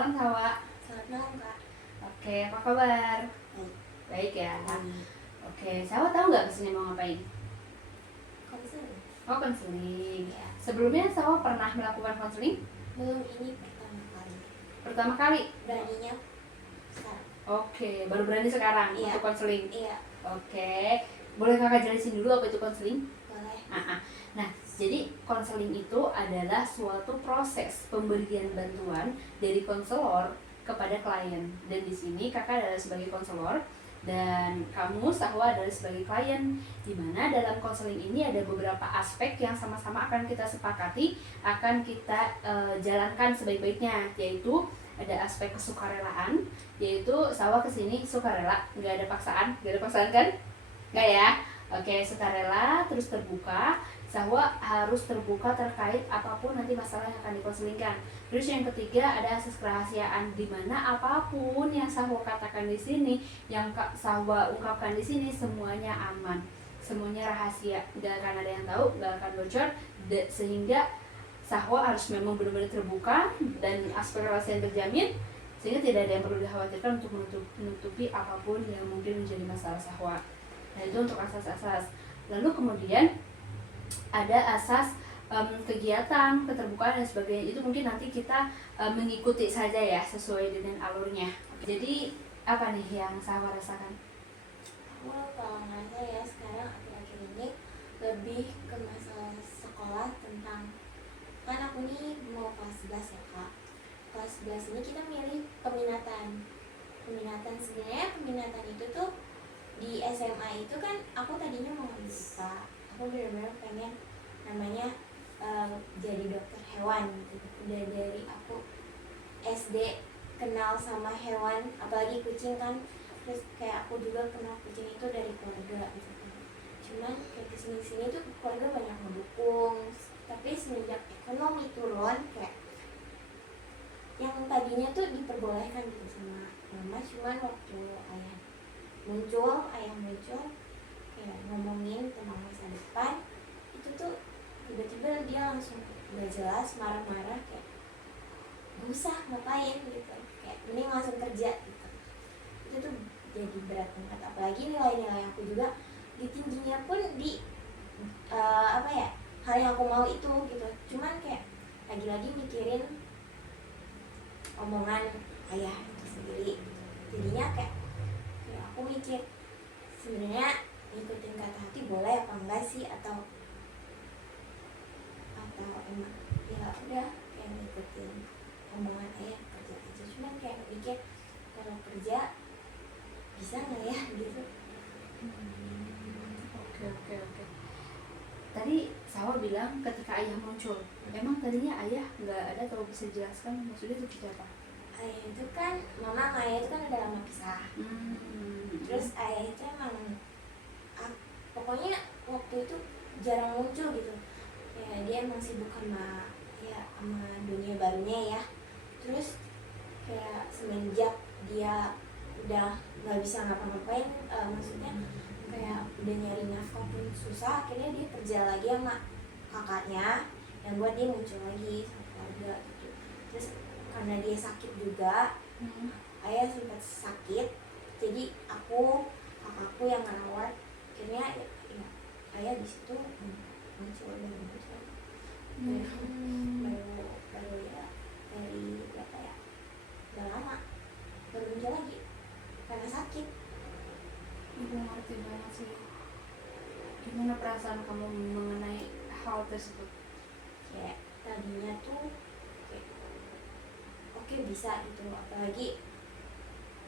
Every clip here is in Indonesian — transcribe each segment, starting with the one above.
malam Sawa. Selamat malam Kak. Oke, apa kabar? Baik. Baik ya. Oke, Sawa tahu nggak kesini mau ngapain? Konseling? Oh, konseling. Ya. Sebelumnya Sawa pernah melakukan konseling? Belum, ini pertama kali. Pertama kali? Beraninya sekarang. Oke, baru berani sekarang Iya. untuk konseling? Iya. Oke, boleh kakak jelasin dulu apa itu konseling? Boleh. Nah, jadi konseling itu adalah suatu proses pemberian bantuan dari konselor kepada klien. Dan di sini kakak adalah sebagai konselor dan kamu Sahwa adalah sebagai klien, di mana dalam konseling ini ada beberapa aspek yang sama-sama akan kita sepakati, akan kita jalankan sebaik-baiknya, yaitu ada aspek kesukarelaan, yaitu Sahwa kesini sukarela, nggak ada paksaan kan? Nggak ya? Oke, sukarela, terus terbuka. Sahwa harus terbuka terkait apapun nanti masalah yang akan dikonselingkan. Terus yang ketiga ada asas kerahasiaan, di mana apapun yang Sahwa katakan di sini, yang Sahwa ungkapkan di sini semuanya aman, semuanya rahasia, nggak akan ada yang tahu, nggak akan bocor, sehingga Sahwa harus memang benar-benar terbuka dan aspek rahasia yang terjamin, sehingga tidak ada yang perlu dikhawatirkan untuk menutupi apapun yang mungkin menjadi masalah Sahwa. Nah, itu untuk asas-asas. Lalu kemudian ada asas kegiatan, keterbukaan dan sebagainya. Itu mungkin nanti kita mengikuti saja ya sesuai dengan alurnya. Jadi apa nih yang Sahwa rasakan? Aku kalau ngerasa ya sekarang akhir-akhir ini lebih ke masalah sekolah, tentang kan aku nih mau kelas 11 ya Kak. Kelas 11 ini kita milih peminatan. Sebenarnya peminatan itu tuh di SMA itu kan aku tadinya mau ngambil IPA. Aku benar-benar pengen namanya jadi dokter hewan gitu. Udah dari aku SD kenal sama hewan, apalagi kucing kan. Terus kayak aku juga kenal kucing itu dari keluarga gitu kan. Cuman kayak kesini-sini tuh keluarga banyak mendukung. Tapi semenjak ekonomi turun, kayak yang tadinya tuh diperbolehkan gitu sama mama, cuman waktu ayah muncul kayak ngomongin tentang masa depan, itu tuh tiba-tiba dia langsung gak jelas marah-marah, kayak gak usah ngapain gitu, kayak mending langsung kerja gitu. Itu tuh jadi berat banget, apalagi nilai-nilai aku juga di tingginya pun di hal yang aku mau itu gitu. Cuman kayak lagi-lagi mikirin omongan ayah itu sendiri gitu. Jadinya kayak aku mikir sebenarnya ngikutin kata hati boleh apa enggak sih, atau emang ya udah kayak ngikutin omongan ayah kerja aja. Cuman kayak mikir kalau kerja bisa nggak ya gitu. Oke. Tadi Sahwa bilang ketika ayah muncul, emang tadinya ayah nggak ada, atau bisa dijelaskan maksudnya seperti apa? Ayah itu kan, mama sama ayah itu kan udah lama pisah. Terus ayah itu emang pokoknya waktu itu jarang muncul gitu ya, dia emang sibuk sama dunia barunya ya. Terus kayak semenjak dia udah nggak bisa ngapa-ngapain, maksudnya kayak udah nyari nafkah pun susah, akhirnya dia kerja lagi sama kakaknya yang buat dia muncul lagi sama keluarga gitu. Terus karena dia sakit juga, ayah sempat sakit, jadi kakakku yang ngerawat. Akhirnya ya, ayah di situ muncul baru ya dari berapa ya, udah lama baru muncul lagi karena sakit. Ibu ngerti banget sih. Gimana perasaan kamu mengenai hal tersebut? Kayak tadinya tuh kayak oke, bisa gitu, apalagi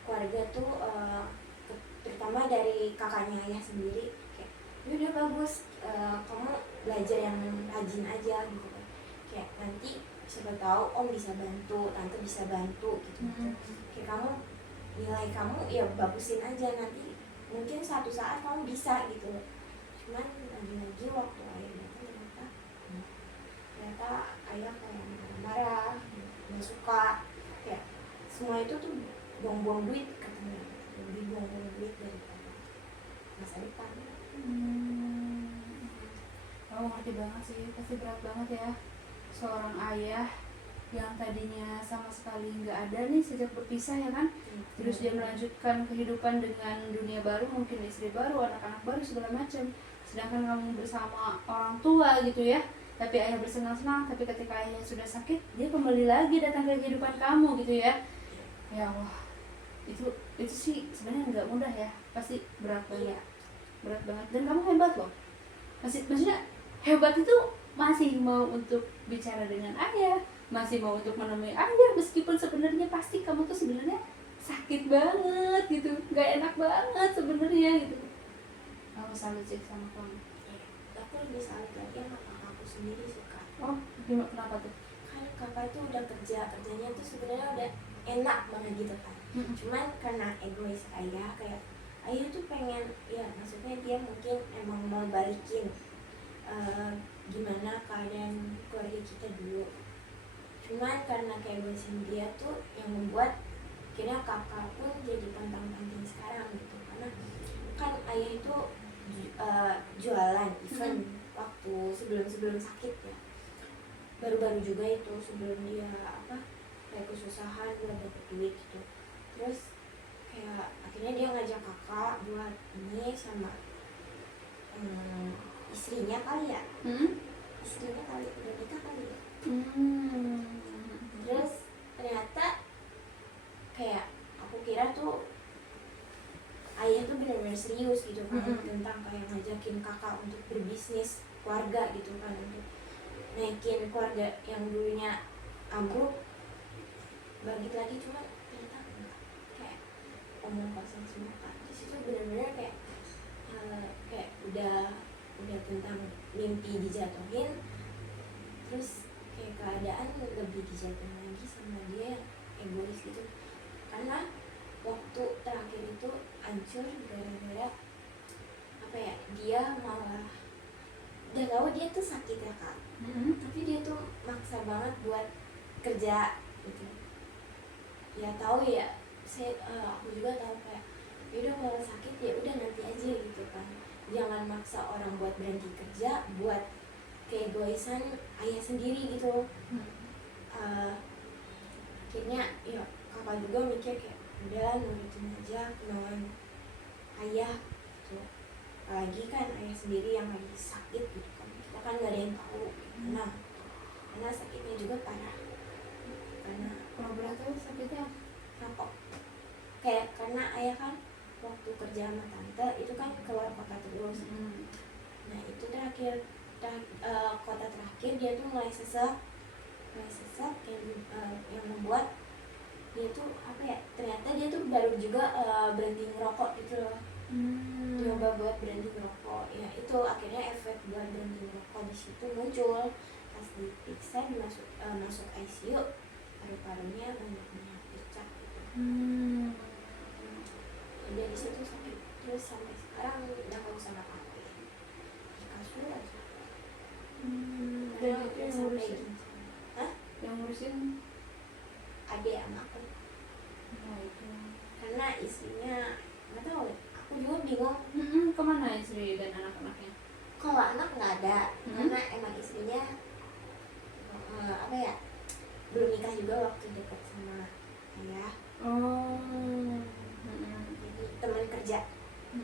keluarga tuh terutama dari kakaknya ayah sendiri, kayak udah bagus, kamu belajar yang rajin aja gitu kan, kayak nanti siapa tahu om bisa bantu, tante bisa bantu gitu. Kayak kamu nilai kamu ya bagusin aja, nanti mungkin suatu saat kamu bisa gitu. Cuman lagi-lagi waktu ayah datang ternyata ayah kayak marah-marah, nggak suka, kayak semua itu tuh buang-buang duit katanya, lebih buang-buang duit daripada masa depan. Oh, ngerti banget sih, pasti berat banget ya seorang ayah yang tadinya sama sekali nggak ada nih sejak berpisah ya kan, terus dia melanjutkan kehidupan dengan dunia baru, mungkin istri baru, anak-anak baru, segala macam, sedangkan kamu bersama orang tua gitu ya, tapi ayah bersenang-senang, tapi ketika ayahnya sudah sakit dia kembali lagi datang ke kehidupan kamu gitu ya. Ya Allah, itu sih sebenarnya nggak mudah ya, pasti berat banget. Berat banget, dan kamu hebat loh, maksudnya hebat itu masih mau untuk bicara dengan ayah, masih mau untuk menemui ayah, meskipun sebenarnya pasti kamu tuh sebenarnya sakit banget gitu, nggak enak banget sebenarnya gitu. Aku salut sih sama kamu. Aku lebih salut lagi sama kakakku sendiri sih kak. Oh gimana, kenapa tuh? Kan kakak itu udah kerjanya tuh sebenarnya udah enak banget gitu kan. Cuman karena egois ayah, kayak ayah tuh pengen, ya maksudnya dia mungkin emang mau balikin gimana keadaan keluarga kita dulu. Cuman karena keegoisan dia tuh yang membuat akhirnya kakak pun jadi pantang-panting sekarang gitu, karena kan ayah itu jualan event waktu sebelum sakit ya, baru-baru juga itu sebelum dia kayak kesusahan buat dapet duit gitu. Terus kayak akhirnya dia ngajak kakak buat ini sama istrinya kali ya, istrinya kali udah nikah kali ya. Terus ternyata kayak aku kira tuh ayah tuh benar-benar serius gitu kan, tentang kayak ngajakin kakak untuk berbisnis keluarga gitu kan, untuk naikin keluarga yang dulunya ambruk bangkit lagi. Cuma ternyata enggak, kayak omong kosong semua kan. Di situ benar-benar kayak udah tentang mimpi dijatuhin, terus kayak keadaan lebih dijatuhin lagi sama dia yang egois gitu. Karena waktu terakhir itu hancur gara-gara dia malah udah tahu dia tuh sakit ya kak, tapi dia tuh maksa banget buat kerja gitu. Ya tahu ya, aku juga tahu kayak udah kalau sakit ya udah nanti aja gitu kan, jangan maksa orang buat berhenti kerja buat keegoisan ayah sendiri gitu. Akhirnya ya kakak juga mikir kayak udah nurutin aja kemauan ayah gitu. Apalagi kan ayah sendiri yang lagi sakit gitu kan, kita kan gak ada yang tahu karena sakitnya juga parah. Karena Kalau boleh tahu sakitnya apa? Kayak karena ayah kan waktu kerja sama tante itu kan keluar kota terus. Nah itu kota terakhir dia tuh mulai sesak yang membuat dia tuh ternyata dia tuh baru juga berhenti ngerokok gitu loh. Coba buat berhenti ngerokok ya, itu akhirnya efek buat berhenti ngerokok di situ muncul pas diperiksa, masuk ICU, paru-parunya banyak pecah gitu. Dari situ sakit terus sampai sekarang udah gak usah ngapa-ngapain, di kasur aja. Dan itu yang ngurusin? Yang ngurusin adik sama aku. Karena istrinya nggak tahu, aku juga bingung. Kemana istri dan anak-anaknya? Kalau anak nggak ada, karena emang istrinya belum nikah juga waktu dekat sama ayah. Jadi teman kerja.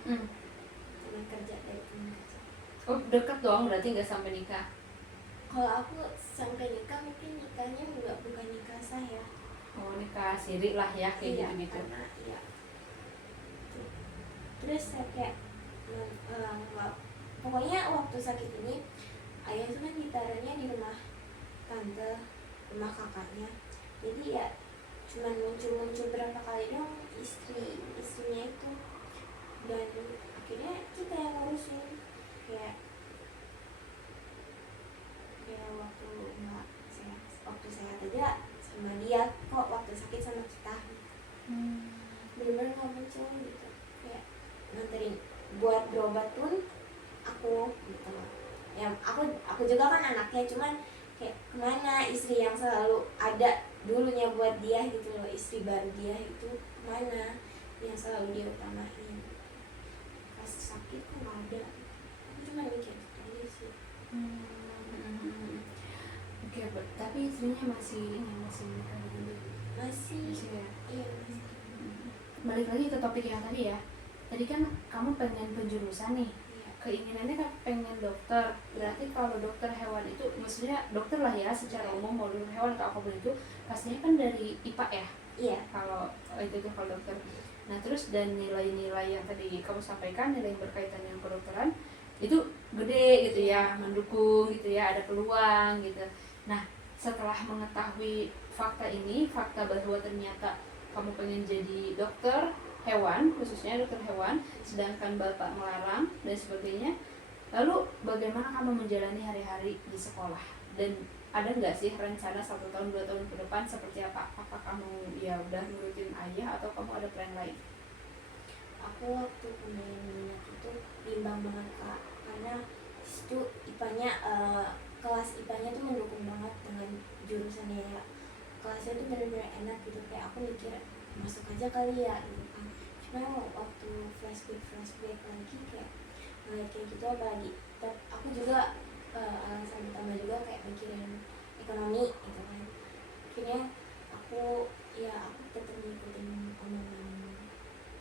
Teman kerja dari teman kerja. Oh dekat dong, berarti nggak sampai nikah? Kalau aku sampai nikah mungkin nikahnya bukan nikah sah ya. Oh nikah siri lah ya, kayak gitu. Karena iya. Terus saya kayak pokoknya waktu sakit ini ayah itu kan ditaruhnya di rumah tante, rumah kakaknya. Jadi ya cuman muncul berapa kali dong istrinya itu, dan akhirnya kita yang ngurusin. Kayak waktu sehat aja sama dia kok, waktu sakit sama kita. Bener-bener gak muncul gitu. Kayak nganterin buat berobat pun aku gitu. Ya aku juga kan anaknya, cuman kayak kemana istri yang selalu ada dulunya buat dia gitu loh, istri baru dia itu kemana yang selalu dia utamain. Pas sakit kok gak ada, aku cuma mikir gitu aja sih. Oke, tapi istrinya masih menikah dulu. Masih. Masih ya. Iya masih. Balik lagi ke topik yang tadi ya. Tadi kan kamu pengen penjurusan nih. Iya. Keinginannya kan pengen dokter. Berarti kalau dokter hewan itu, maksudnya dokter lah ya secara umum, mau dokter hewan atau apapun itu, pastinya kan dari IPA ya. Iya. Kalau itu tuh kalau dokter. Nah terus, dan nilai-nilai yang tadi kamu sampaikan, nilai yang berkaitan dengan kedokteran itu gede gitu ya, mendukung gitu ya, ada peluang gitu. Nah setelah mengetahui fakta ini, fakta bahwa ternyata kamu pengen jadi dokter hewan, khususnya dokter hewan, sedangkan bapak melarang dan sebagainya, lalu bagaimana kamu menjalani hari-hari di sekolah? Dan ada nggak sih rencana 1 tahun 2 tahun ke depan seperti apa? Apa kamu ya udah nurutin ayah atau kamu ada plan lain? Aku waktu pemilihan minat itu bimbang banget kak, karena itu IPA-nya kelas IPA-nya tuh mendukung banget dengan jurusannya ya. Kelasnya tuh benar-benar enak gitu, kayak aku mikir masuk aja kali ya gitu kan. Cuma waktu flashback lagi kayak ngeliat kayak gitu, apalagi aku juga alasan utama juga kayak mikirin ekonomi gitu kan. Akhirnya aku tetap ngikutin omongan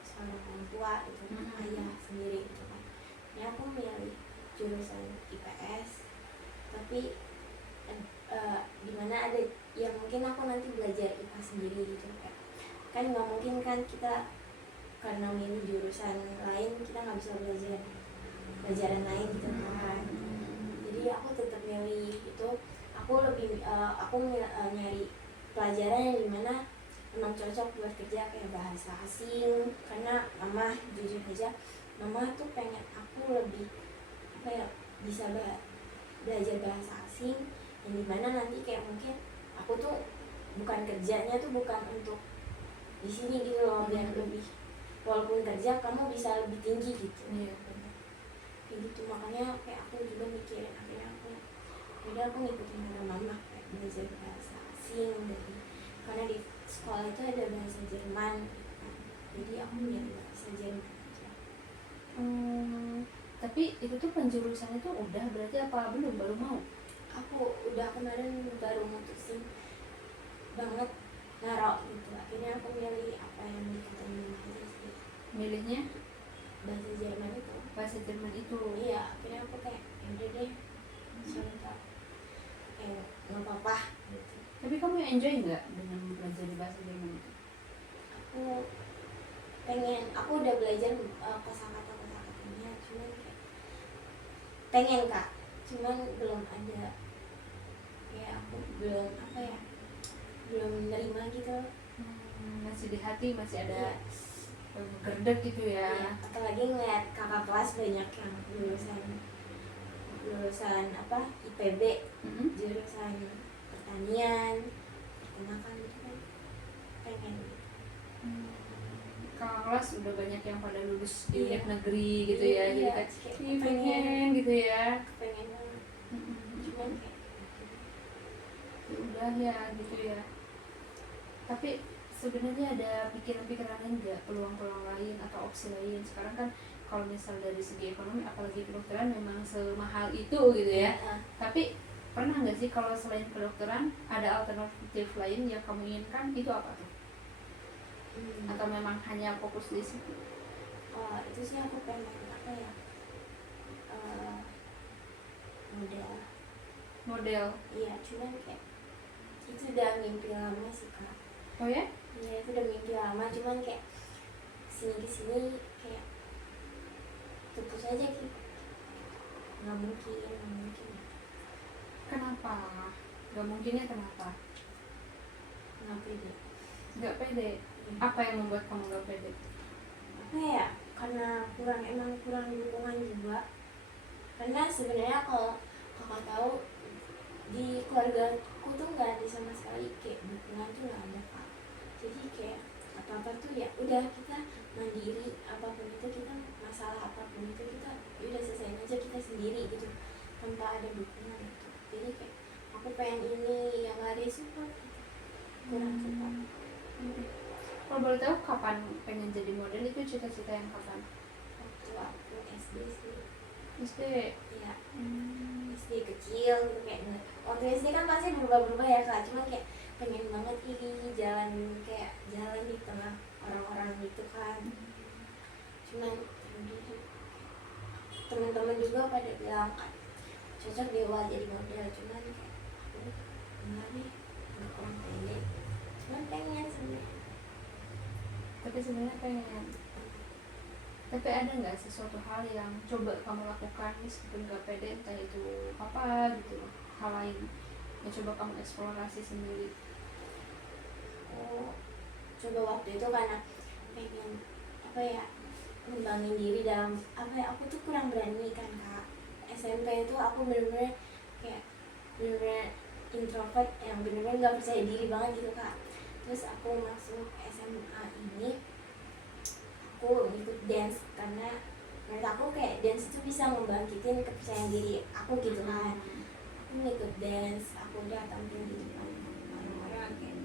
seorang orang tua gitu, ayah sendiri gitu kan. Ini aku milih jurusan IPS, tapi dimana ada yang mungkin aku nanti belajar IPA sendiri gitu kan nggak mungkin kan kita karena milih jurusan lain kita nggak bisa belajar pelajaran lain gitu kan. Jadi aku tetap milih itu, aku lebih nyari pelajaran yang dimana emang cocok buat kerja, kayak bahasa asing, karena mama jujur aja mama tuh pengen aku lebih bisa belajar bahasa asing yang dimana nanti kayak mungkin aku tuh bukan kerjanya tuh bukan untuk di sini gitu loh, biar lebih walaupun kerja kamu bisa lebih tinggi gitu. Iya. Kayak gitu, makanya kayak aku juga mikirin, akhirnya aku ngikutin kata mama kayak belajar bahasa asing gitu. Karena di sekolah itu ada bahasa Jerman gitu kan. Jadi aku nyari bahasa Jerman aja. Tapi itu tuh penjurusan itu udah berarti apa belum, baru mau? Aku udah kemarin baru mutusin banget narok gitu. Akhirnya aku milih apa yang dikatain mama aja sih. Milihnya Bahasa Jerman itu. bahasa Jerman itu. Iya, akhirnya aku kayak udah deh, soalnya nggak apa-apa gitu. Tapi kamu enjoy nggak dengan belajar bahasa Jerman itu? Aku udah belajar kosakata-kosakatanya, cuman kayak pengen kak, cuman belum ada, kayak aku belum belum menerima gitu. Masih di hati masih ada. Iya. Gerdek gitu ya. Iya, apalagi ngeliat kakak kelas banyak yang lulusan IPB, jurusan pertanian, peternakan gitu kan, pengen. Kakak kelas udah banyak yang pada lulus di Iya. negeri gitu ya, jadi Iya, kayak kayak pengen gitu ya. pengen banget. Cuman kayak Ya udah ya gitu ya. Tapi sebenarnya ada pikiran-pikiran lain nggak, peluang-peluang lain atau opsi lain? Sekarang kan kalau misal dari segi ekonomi, apalagi kedokteran memang semahal itu gitu ya. Tapi pernah nggak sih kalau selain kedokteran ada alternatif lain yang kamu inginkan, itu apa tuh? Atau memang hanya fokus di situ? Itu sih aku pengen model. Iya, cuman kayak itu udah mimpi lama sih kak. Oh ya? Iya, itu udah mimpi lama, cuman kayak kesini kayak tepus aja gitu. Nggak mungkin. Kenapa? Gak mungkinnya kenapa? Nggak pede. Gak pede? Apa yang membuat kamu gak pede? Karena kurang dukungan juga. Karena sebenarnya kalau kakak tahu, di keluarga aku tuh nggak ada sama sekali kayak dukungan tuh nggak ada kak. Jadi kayak apa tuh ya udah kita mandiri, apapun itu kita masalah apapun itu kita udah selesaiin aja kita sendiri gitu tanpa ada dukungan gitu. Jadi kayak aku pengen ini yang nggak ada support gitu. Kurang support. Kalau boleh tahu kapan pengen jadi model, itu cita-cita yang kapan? Waktu aku SD sih. SD. Iya, Hmm. SD kecil gitu kayak waktu SD kan pasti berubah-berubah ya kak, cuma kayak pengen banget ini jalan kayak jalan di tengah orang-orang gitu kan. Cuman teman-teman juga pada bilang kan cocok dewa jadi model, cuman kayak aku enggak nih, nggak kurang pede, cuman pengen sebenarnya. Tapi sebenarnya pengen. Tapi ada nggak sesuatu hal yang coba kamu lakukan meskipun nggak pede, entah itu apa gitu, hal lain yang coba kamu eksplorasi sendiri? Aku coba waktu itu karena pengen apa ya, ngembangin diri dalam apa ya, aku tuh kurang berani kan kak. SMP itu aku bener-bener kayak bener-bener introvert yang bener-bener nggak percaya diri banget gitu kak. Terus aku masuk SMA ini aku ikut dance karena menurut aku kayak dance itu bisa membangkitin kepercayaan diri aku gitu kan. Aku ikut dance, aku udah tampil di depan orang-orang kayak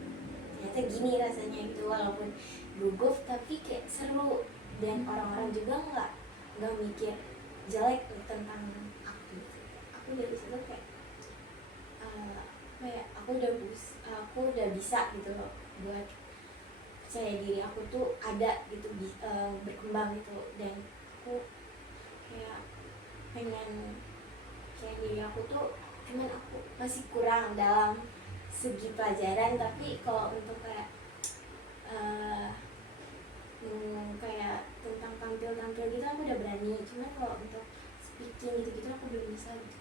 ternyata gini rasanya gitu, walaupun gugup tapi kayak seru, dan orang-orang juga nggak mikir jelek tentang aku gitu. Aku dari situ kayak apa ya, aku udah bisa gitu loh buat percaya diri aku tuh ada gitu, berkembang gitu, dan aku kayak pengen percaya diri aku tuh, cuman aku masih kurang dalam segi pelajaran. Tapi kalau untuk kayak kayak tentang tampil-tampil gitu aku udah berani, cuman kalau untuk speaking gitu-gitu aku belum bisa gitu.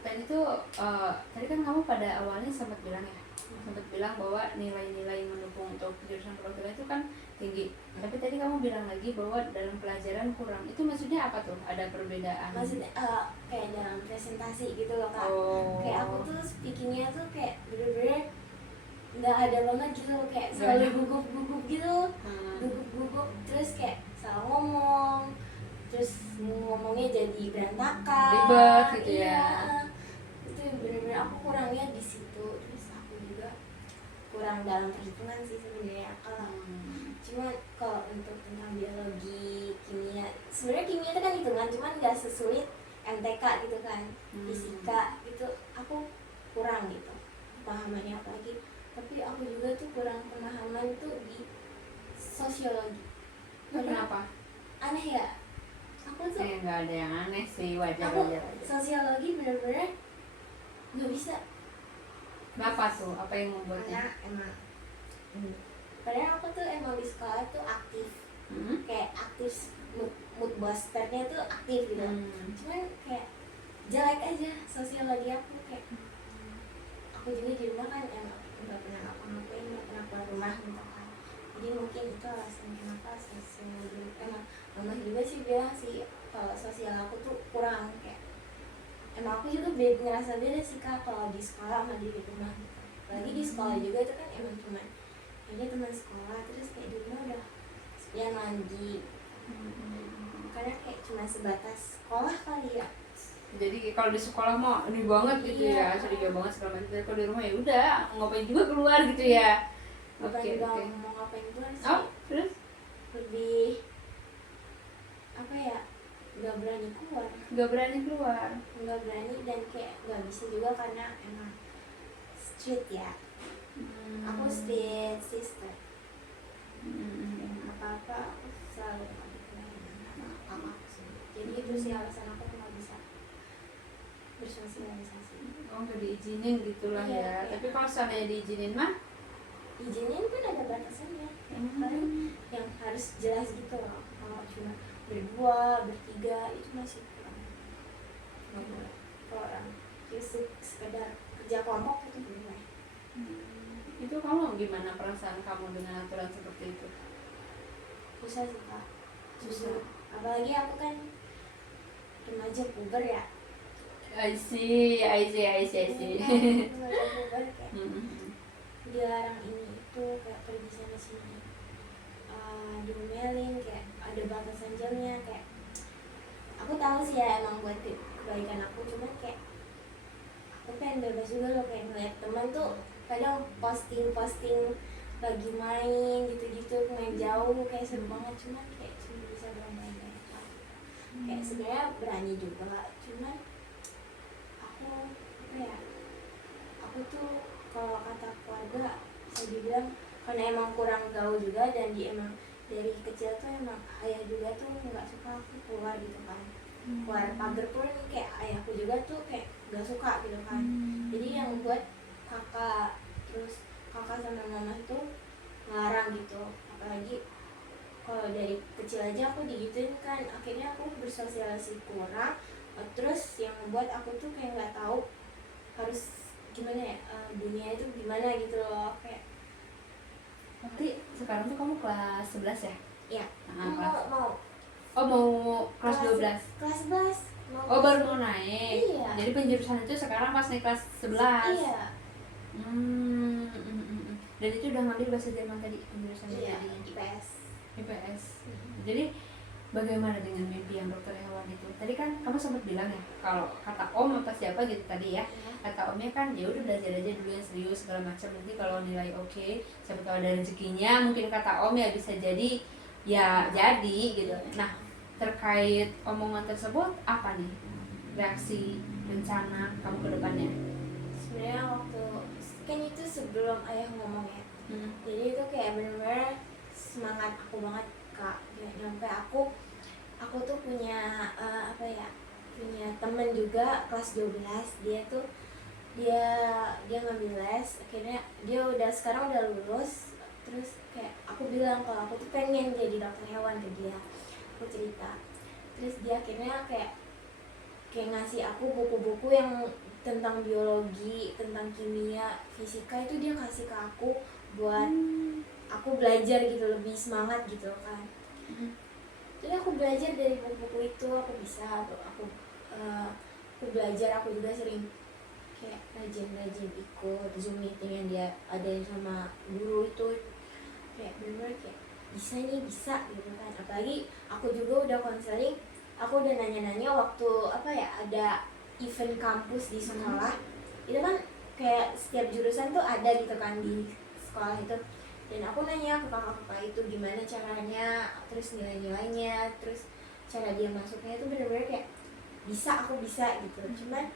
Tadi tuh tadi kan kamu pada awalnya sempat bilang ya, sempat bilang bahwa nilai-nilai mendukung untuk jurusan kedokteran itu kan tinggi. Tapi tadi kamu bilang lagi bahwa dalam pelajaran kurang. Itu maksudnya apa tuh? Ada perbedaan? Maksudnya kayak dalam presentasi gitu loh kak. Oh. Kayak aku tuh speakingnya tuh kayak bener-bener nggak ada banget gitu, kayak selalu gugup-gugup gitu. Gugup-gugup, terus kayak salah ngomong, terus ngomongnya jadi berantakan, ribet gitu ya. Iya, itu bener-bener aku kurangnya di situ. Terus aku juga kurang dalam perhitungan sih sebenarnya kalau cuma kalau untuk tentang biologi, kimia, sebenarnya kimia itu kan hitungan, cuman nggak sesulit MTK gitu kan. Fisika itu aku kurang gitu pemahamannya, apalagi. Tapi aku juga tuh kurang pemahaman tuh di sosiologi. Kenapa? Aneh ya, aku tuh Nggak ada yang aneh sih, wajar aku aja. sosiologi bener-bener nggak bisa. Kenapa tuh? Apa yang membuatnya? Karena emang padahal aku tuh emang di sekolah tuh aktif, kayak aktif, mood boosternya tuh aktif gitu. Cuman kayak jelek aja sosiologi aku, kayak aku juga di rumah kan emang nggak pernah ngapa-ngapain, nggak pernah keluar rumah gitu kan. Jadi mungkin itu alasan kenapa sosiologi emang mama juga sih bilang sih kalau sosial aku tuh kurang, kayak emang aku juga ngerasa beda sih kak kalau di sekolah sama di rumah gitu. Lagi di sekolah juga itu kan emang cuman ini teman sekolah, terus kayak di rumah udah sepian lagi. Karena kayak cuma sebatas sekolah kali ya. Jadi kalau di sekolah mah ini banget gitu Iya. ya, ceria banget segala macam. Tapi kalau di rumah ya udah ngapain juga keluar gitu ya. Bukan Oke. mau ngapain keluar sih. Oh, terus? Lebih apa ya, nggak berani keluar. Nggak berani keluar. Nggak berani, dan kayak nggak bisa juga karena emang street ya. Aku street sister. Apa-apa aku selalu sama aku sendiri. Jadi itu sih alasan aku nggak bisa bersosialisasi. Oh, nggak diizinin gitulah Iya, ya. iya. Tapi kalau seandainya diizinin mah, Izinin pun ada batasannya. Paling yang harus jelas gitu loh. Kalau cuma berdua, bertiga itu masih kurang. Nggak boleh. Kalau orang sekedar kerja kelompok itu boleh. itu kamu gimana perasaan kamu dengan aturan seperti itu? Susah sih kak, susah. Apalagi aku kan remaja puber ya. I see. Remaja puber kayak dilarang ini itu, kayak pergi sana sini, diomelin, kayak ada batasan jamnya. Kayak aku tahu sih ya emang buat kebaikan aku, cuman kayak aku pengen bebas juga loh, kayak ngeliat teman tuh kadang posting lagi main gitu-gitu, main jauh kayak seru banget, cuman kayak cuma bisa bermain-main. Kayak sebenarnya berani juga, cuman aku apa ya, aku tuh kalau kata keluarga bisa dibilang karena emang kurang gaul juga, dan dia emang dari kecil tuh emang ayah juga tuh nggak suka aku keluar gitu kan. Keluar pagar pun kayak ayahku juga tuh kayak nggak suka gitu kan. Jadi yang buat kakak, terus kakak sama mama itu ngelarang gitu. Apalagi kalau dari kecil aja aku digituin kan, akhirnya aku bersosialisasi kurang. Terus yang membuat aku tuh kayak nggak tahu harus gimana ya, dunia itu gimana gitu loh. Kayak Berarti sekarang tuh kamu kelas 11 ya? ya Kelas. mau Oh, mau kelas 12. kelas 11 mau Oh, baru mau naik. Iya. Jadi penjurusan itu sekarang pas naik kelas 11. Iya. Dan itu udah ngambil bahasa Jerman tadi penjurusannya Iya, tadi. IPS. IPS. Jadi bagaimana dengan mimpi yang dokter hewan itu? Tadi kan kamu sempat bilang ya, kalau kata om apa siapa gitu tadi ya, kata omnya kan ya udah belajar aja dulu yang serius segala macam, nanti kalau nilai oke, siapa tahu ada rezekinya, mungkin kata om ya bisa jadi ya jadi gitu. Nah, terkait omongan tersebut apa nih reaksi rencana kamu ke depannya? Sebenarnya waktu kan itu sebelum ayah ngomong ya, jadi itu kayak bener-bener semangat aku banget kak. Kayak nyampe aku tuh punya apa ya, punya temen juga kelas 12. Dia ngambil les, akhirnya dia sekarang udah lulus. Terus kayak aku bilang kalau aku tuh pengen jadi dokter hewan ke dia, aku cerita. Terus dia akhirnya kayak ngasih aku buku-buku yang tentang biologi, tentang kimia, fisika, itu dia kasih ke aku buat aku belajar gitu, lebih semangat gitu kan. Jadi aku belajar dari buku-buku itu, aku belajar. Aku juga sering kayak rajin ikut Zoom meeting yang dia adain sama guru itu, kayak bener kayak bisa gitu kan. Apalagi aku juga udah konseling, aku udah nanya-nanya waktu apa ya, ada event kampus di sekolah. Itu kan kayak setiap jurusan tuh ada gitu kan di sekolah itu. Dan aku nanya ke kakak-kakak itu gimana caranya, terus nilai-nilainya, terus cara dia masuknya itu bener-bener kayak aku bisa gitu. Cuman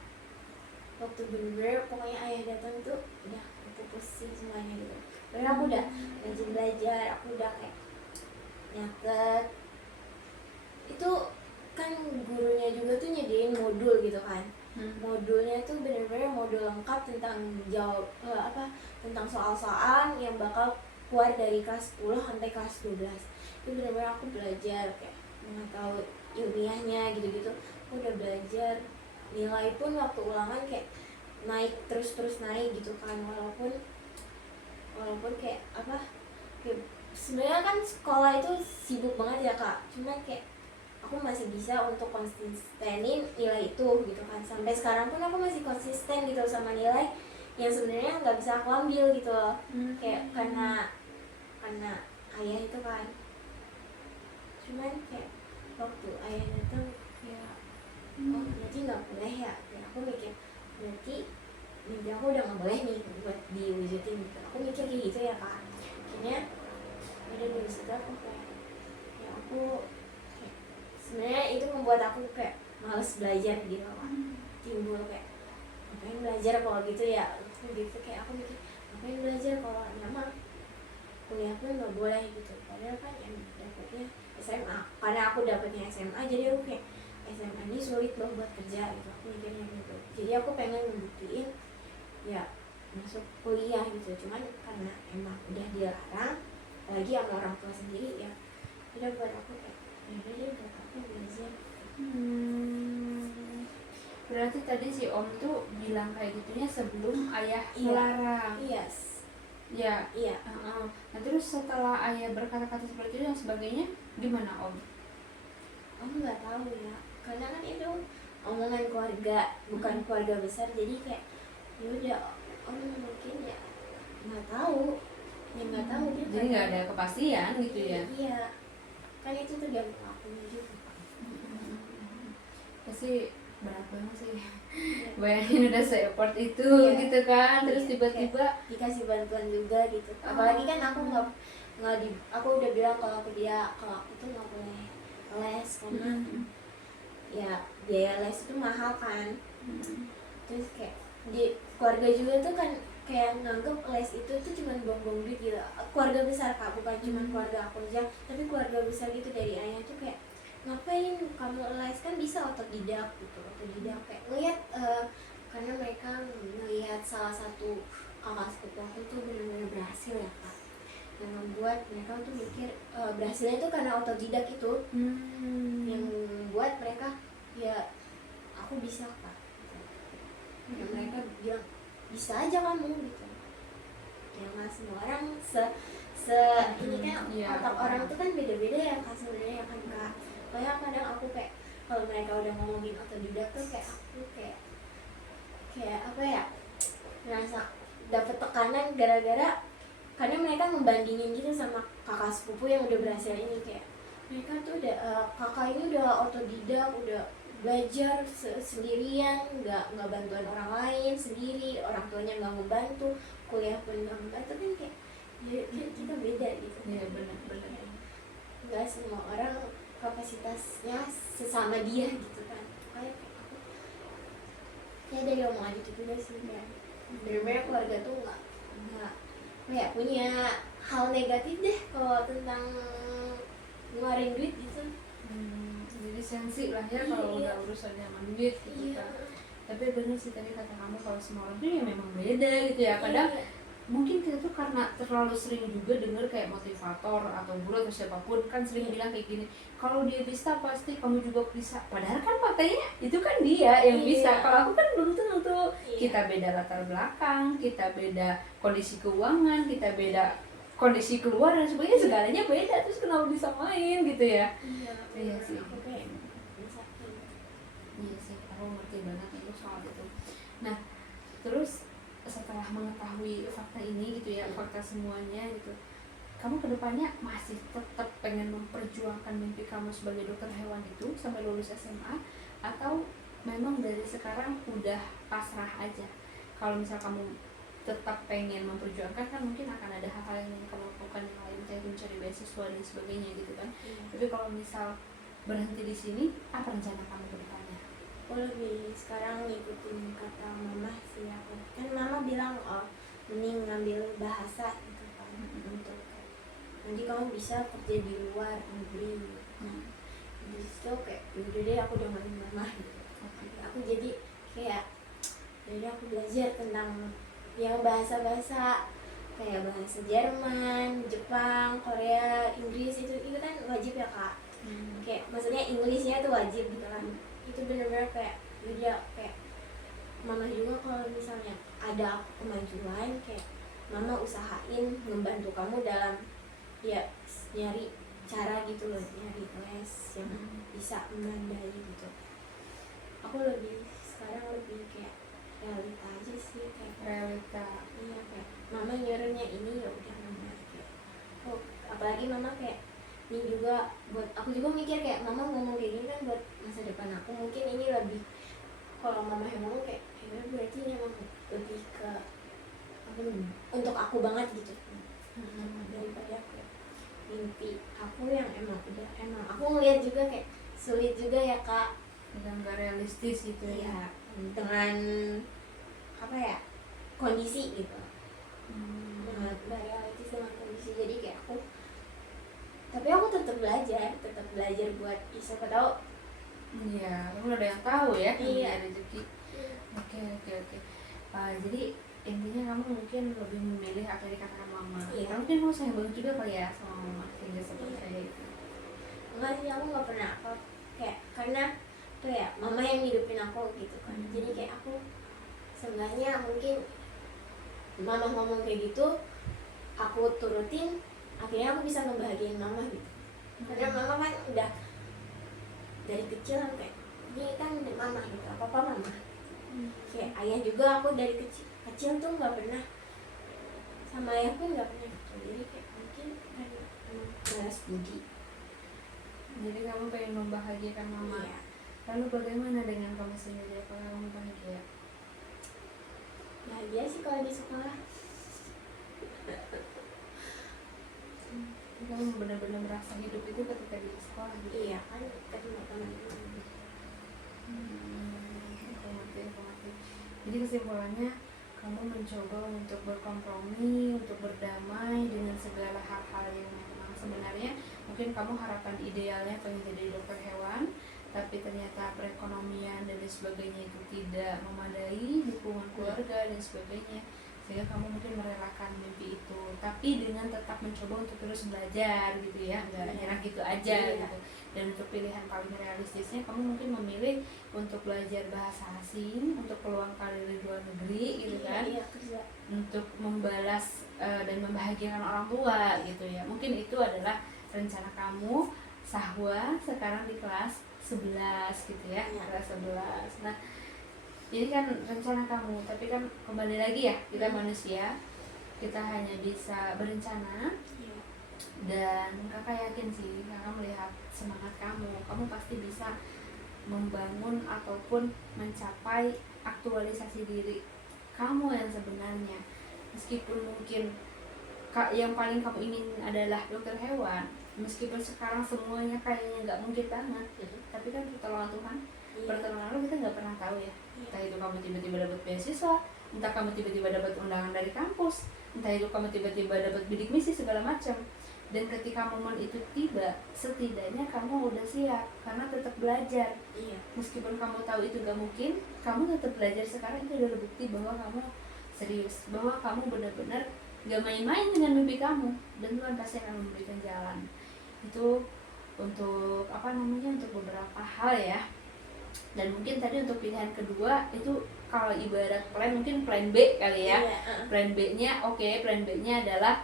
waktu bener-bener pokoknya ayah datang tuh udah aku pusing semuanya gitu. Karena aku udah rajin belajar, aku udah kayak nyatet. Itu kan gurunya juga tuh nyediain modul gitu kan. Modulnya tuh bener-bener modul lengkap tentang tentang soal-soal yang bakal keluar dari kelas 10 sampai kelas 12. Itu bener-bener aku belajar kayak mengetahui ilmiahnya gitu-gitu. Aku udah belajar. Nilai pun waktu ulangan kayak naik terus naik gitu kan, walaupun kayak kayak sebenarnya kan sekolah itu sibuk banget ya kak, cuman kayak aku masih bisa untuk konsistenin nilai itu gitu kan. Sampai sekarang pun aku masih konsisten gitu sama nilai yang sebenarnya nggak bisa aku ambil gitu loh. Kayak karena ayah itu kan. Cuman kayak waktu ayah datang ya, oh berarti nggak boleh ya. Aku mikir berarti mimpi aku udah nggak boleh nih buat diwujudin gitu. Aku mikir kayak gitu ya kak. Akhirnya ada di situ aku kayak ya aku sebenarnya itu membuat aku kayak males belajar gitu kan. Timbul kayak ngapain belajar kalau gitu ya, gitu. Kayak aku mikir ngapain belajar kalau memang kuliah pun nggak boleh gitu. Padahal kan yang dapetnya SMA, karena aku dapetnya SMA, jadi aku kayak SMA ini sulit loh buat kerja gitu. Aku mikirnya gitu. Jadi aku pengen membuktiin ya masuk kuliah gitu. Cuman karena emang udah dilarang, lagi sama orang tua sendiri ya, udah buat aku kayak yaudah deh buat aku belajar. Berarti tadi si om tuh bilang kayak gitunya sebelum ayah melarang. Yes. Ya. Iya. Nah terus setelah ayah berkata-kata seperti itu dan sebagainya, gimana om? Om nggak tahu ya, karena kan itu omongan keluarga, bukan keluarga besar. Jadi kayak ya udah, om mungkin ya nggak tahu, dia Jadi nggak ada kepastian gitu ya? Iya, kan itu tergantung akunya juga. Pasti berat banget sih. Bayangin udah se-effort itu gitu kan, terus tiba-tiba dikasih bantuan juga gitu. Apalagi kan aku aku udah bilang kalau aku tuh nggak boleh les karena ya biaya les itu mahal kan. Terus kayak di keluarga juga tuh kan kayak nganggep les itu tuh cuma buang-buang duit gitu. Keluarga besar Kak, bukan cuma keluarga aku aja, tapi keluarga besar gitu dari ayah tuh kayak ngapain kamu les, kan bisa otodidak gitu. Otodidak kayak ngeliat karena mereka ngelihat salah satu kakak sepupu aku tuh benar-benar berhasil ya Kak, yang membuat mereka tuh mikir berhasilnya itu karena otodidak itu, yang membuat mereka ya aku bisa Kak. Ya mereka bilang bisa aja kamu gitu. Ya nggak semua orang ini kan otak orang tuh kan beda-beda ya Kak sebenarnya ya kan Kak. Kayak kadang aku kayak kalau mereka udah ngomongin otodidak tuh kayak aku kayak apa ya, ngerasa dapet tekanan gara-gara karena mereka membandingin gitu sama kakak sepupu yang udah berhasil ini, kayak mereka tuh udah kakak ini udah otodidak, udah belajar sendirian, nggak bantuan orang lain, sendiri, orang tuanya nggak membantu, kuliah pun nggak membantu, kan kayak ya, kita beda gitu. Iya benar-benar. Nggak semua orang kapasitasnya sesama dia gitu kan. Kayak aku ya dari omongan itu juga sih kan, bener-bener keluarga tuh nggak kayak punya hal negatif deh kalau tentang ngeluarin duit gitu. Jadi sensi lah ya kalau udah urusannya sama duit gitu kan. Tapi bener sih tadi kata kamu, kalau semua orang tuh ya memang beda gitu ya. Kadang mungkin kita tuh karena terlalu sering juga denger kayak motivator atau guru atau siapapun kan sering bilang kayak gini, kalau dia bisa pasti kamu juga bisa. Padahal kan faktanya itu kan dia yang bisa. Kalau aku kan belum tentu. Kita beda latar belakang, kita beda kondisi keuangan, kita beda kondisi keluar dan sebagainya, segalanya beda, terus kenapa bisa main gitu ya. Iya sih. Iya sih, aku ngerti banget itu soal itu. Nah, terus setelah mengetahui fakta ini gitu ya, fakta semuanya gitu, kamu kedepannya masih tetap pengen memperjuangkan mimpi kamu sebagai dokter hewan itu sampai lulus SMA, atau memang dari sekarang udah pasrah aja? Kalau misal kamu tetap pengen memperjuangkan, kan mungkin akan ada hal-hal yang kamu lakukan yang lain, kayak mencari beasiswa dan sebagainya gitu kan. Tapi kalau misal berhenti di sini, apa rencana kamu ke depannya? Aku lebih sekarang ngikutin kata mama sih. Aku kan mama bilang mending ngambil bahasa gitu kan, untuk nanti kamu bisa kerja di luar negeri gitu. Jadi itu kayak udah deh aku dengerin mama gitu. Aku jadi kayak jadi aku belajar tentang yang bahasa-bahasa kayak bahasa Jerman, Jepang, Korea, Inggris, itu kan wajib ya Kak. Kayak maksudnya Inggrisnya itu wajib gitu kan. Itu benar-benar kayak beda, kayak mama juga kalau misalnya ada kemajuan kayak mama usahain membantu kamu dalam ya nyari cara gitu loh, nyari les yang bisa memandai gitu. Aku sekarang lebih kayak realita aja sih, kayak Realita. iya, kayak mama nyuruhnya ini ya udah mama kayak apalagi mama kayak ini juga buat aku juga mikir kayak mama ngomong kayak gini kan buat masa depan aku, mungkin ini lebih kalau mama yang ngomong kayak berarti emang lebih ke untuk aku banget gitu, daripada kayak mimpi aku yang emang aku ngeliat juga kayak sulit juga ya Kak, yang gak realistis gitu ya. Dengan apa ya, kondisi gitu, dengan realistis dengan kondisi. Jadi kayak tapi aku tetap belajar buat siapa tahu. Iya, kamu udah ada yang tahu ya. Iya. Rezeki. Oke. Jadi intinya kamu mungkin lebih memilih apa yang dikatakan mama. Iya. Kamu mungkin mau sayang banget juga kali ya sama mama, sehingga seperti kayak itu. Enggak sih, aku nggak pernah kayak karena tuh ya mama yang hidupin aku gitu kan. Jadi kayak aku seenggaknya mungkin mama ngomong kayak gitu aku turutin, akhirnya aku bisa ngebahagiain mama gitu. Karena mama kan udah dari kecil kan kayak ini kan mama gitu, apa mama. Kayak ayah juga aku dari kecil tuh nggak pernah, sama ayah pun nggak pernah gitu. Jadi kayak mungkin kan emang balas budi. Jadi kamu pengen membahagiakan mama. Iya. Lalu bagaimana dengan kamu sendiri? Kalau kamu bahagia? Bahagia sih kalau di sekolah. Kamu benar-benar merasa hidup itu ketika di sekolah gitu? Iya kan ketemu teman-teman. Aku ngerti. Jadi kesimpulannya kamu mencoba untuk berkompromi, untuk berdamai dengan segala hal-hal yang memang sebenarnya mungkin kamu harapan idealnya pengen jadi dokter hewan, tapi ternyata perekonomian dan lain sebagainya itu tidak memadai, dukungan keluarga dan sebagainya, sehingga kamu mungkin merelakan mimpi itu, tapi dengan tetap mencoba untuk terus belajar gitu ya, nggak nyerah gitu aja gitu. Dan untuk pilihan paling realistisnya kamu mungkin memilih untuk belajar bahasa asing, untuk peluang karir di luar negeri gitu kan, kerja. untuk membalas dan membahagiakan orang tua gitu ya. Mungkin itu adalah rencana kamu Sahwa sekarang di kelas 11 gitu ya, kelas 11. Nah, ini kan rencana kamu, tapi kan kembali lagi ya, kita manusia, kita hanya bisa berencana. Dan kakak yakin sih, kakak melihat semangat kamu pasti bisa membangun ataupun mencapai aktualisasi diri kamu yang sebenarnya. Meskipun mungkin yang paling kamu ingin adalah dokter hewan, meskipun sekarang semuanya kayaknya nggak mungkin banget, tapi kan pertolongan Tuhan, pertolongan Allah kita nggak pernah tahu ya. Entah itu kamu tiba-tiba dapat beasiswa, entah kamu tiba-tiba dapat undangan dari kampus, entah itu kamu tiba-tiba dapat bidik misi segala macam. Dan ketika momen itu tiba, setidaknya kamu udah siap karena tetap belajar. Meskipun kamu tahu itu gak mungkin, kamu tetap belajar sekarang, itu adalah bukti bahwa kamu serius, bahwa kamu benar-benar gak main-main dengan mimpi kamu, dan Tuhan pasti akan memberikan jalan. Itu untuk untuk beberapa hal ya. Dan mungkin tadi untuk pilihan kedua itu kalau ibarat plan, mungkin plan B kali ya. Plan B-nya plan B-nya adalah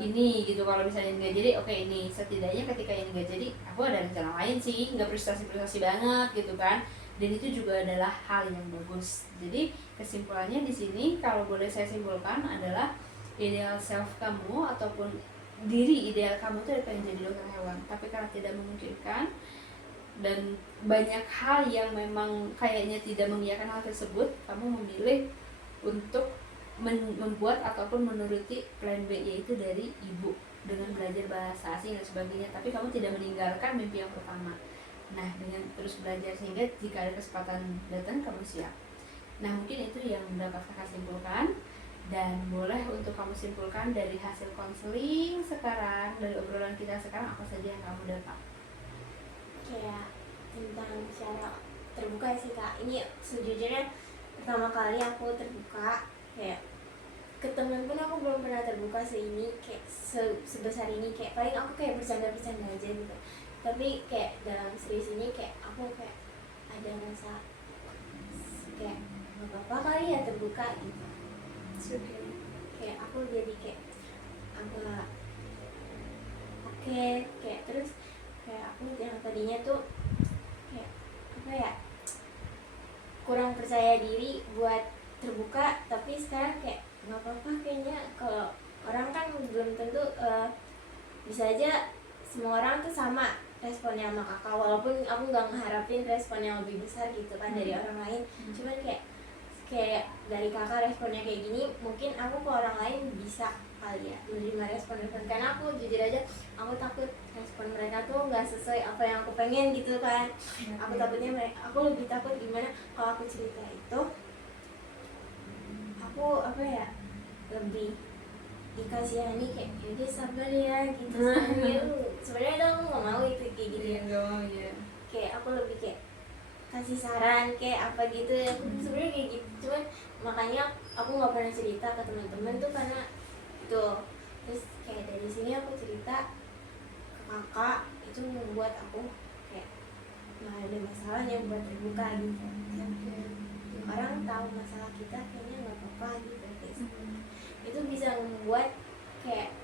ini gitu. Kalau misalnya nggak jadi, ini setidaknya ketika ini nggak jadi, aku ada rencana lain sih, nggak frustasi banget gitu kan. Dan itu juga adalah hal yang bagus. Jadi kesimpulannya di sini kalau boleh saya simpulkan adalah ideal self kamu ataupun diri ideal kamu itu pengen jadi dokter hewan, tapi karena tidak memungkinkan dan banyak hal yang memang kayaknya tidak mengiyakan hal tersebut, kamu memilih untuk membuat ataupun menuruti plan B, yaitu dari ibu dengan belajar bahasa asing dan sebagainya, tapi kamu tidak meninggalkan mimpi yang pertama. Nah, dengan terus belajar sehingga jika ada kesempatan datang kamu siap. Nah, mungkin itu yang dapat kakak simpulkan, dan boleh untuk kamu simpulkan dari hasil konseling sekarang, dari obrolan kita sekarang, apa saja yang kamu dapat? Kayak tentang cara terbuka sih kak, ini sejujurnya pertama kali aku terbuka, kayak ke temen pun aku belum pernah terbuka ini kayak sebesar ini, kayak paling aku kayak bercanda-bercanda aja gitu, tapi kayak dalam serius ini kayak aku kayak ada rasa kayak gak apa-apa kali ya terbuka gitu. Kayak aku jadi kayak agak kayak terus kayak aku yang tadinya tuh kayak kurang percaya diri buat terbuka, tapi sekarang kayak nggak apa-apa kayaknya. Kalau orang kan belum tentu bisa aja semua orang tuh sama responnya sama kakak, walaupun aku nggak ngeharapin respon yang lebih besar gitu kan dari orang lain. Cuman kayak dari kakak responnya kayak gini, mungkin aku ke orang lain bisa kali ya menerima respon, karena aku jujur aja aku takut respon mereka tuh nggak sesuai apa yang aku pengen gitu kan. Aku takutnya aku lebih takut gimana kalau aku cerita itu aku lebih dikasihani, kayak dia sabar ya gitu. Sebenarnya itu aku nggak mau itu kayak gitu ya. Kayak aku lebih kayak kasih saran kayak apa gitu ya. Aku sebenarnya kayak gitu, cuman makanya aku nggak pernah cerita ke teman-teman tuh karena itu. Terus kayak dari sini aku cerita ke kakak, itu membuat aku kayak nggak ada masalahnya buat terbuka gitu. Orang tahu masalah kita kayaknya nggak apa-apa gitu. Itu bisa membuat kayak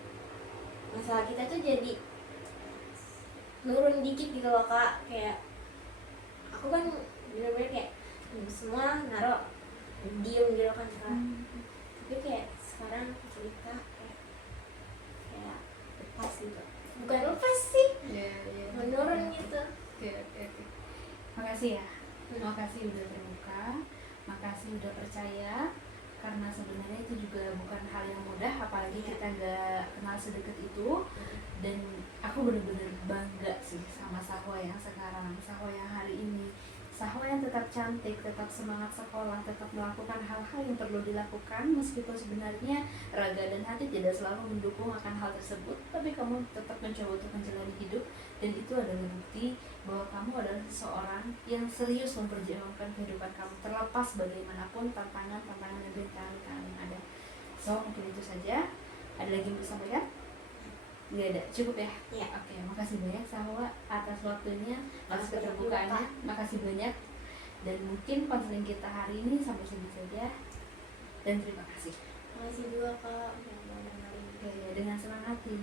masalah kita tuh jadi nurun dikit gitu loh kak. Kayak aku kan bener-bener kayak semua naruh diem gitu kan kak. Tapi kayak sekarang cerita kayak lepas gitu, bukan lepas sih, menurun gitu. Makasih ya, makasih udah terbuka, makasih udah percaya, karena sebenarnya itu juga bukan hal yang mudah, apalagi kita gak kenal sedekat itu. Dan aku bener-bener bangga sih sama Sahwa yang sekarang, Sahwa yang hari ini, Sahwa yang tetap cantik, tetap semangat sekolah, tetap melakukan hal-hal yang perlu dilakukan meskipun sebenarnya raga dan hati tidak selalu mendukung akan hal tersebut, tapi kamu tetap mencoba untuk menjalani hidup, dan itu adalah bukti bahwa kamu adalah seseorang yang serius memperjuangkan kehidupan kamu terlepas bagaimanapun tantangan-tantangan dan rintangan yang ada. So, mungkin itu saja. Ada lagi yang bisa sampaikan? Nggak ada, cukup ya? Iya. Oke, makasih banyak Sahwa atas waktunya, atas Makasih keterbukaannya. juga, Makasih banyak. Dan mungkin konseling kita hari ini sampai sini saja. Dan terima kasih. Makasih juga Kak udah mau dengerin. Oke, dengan senang hati.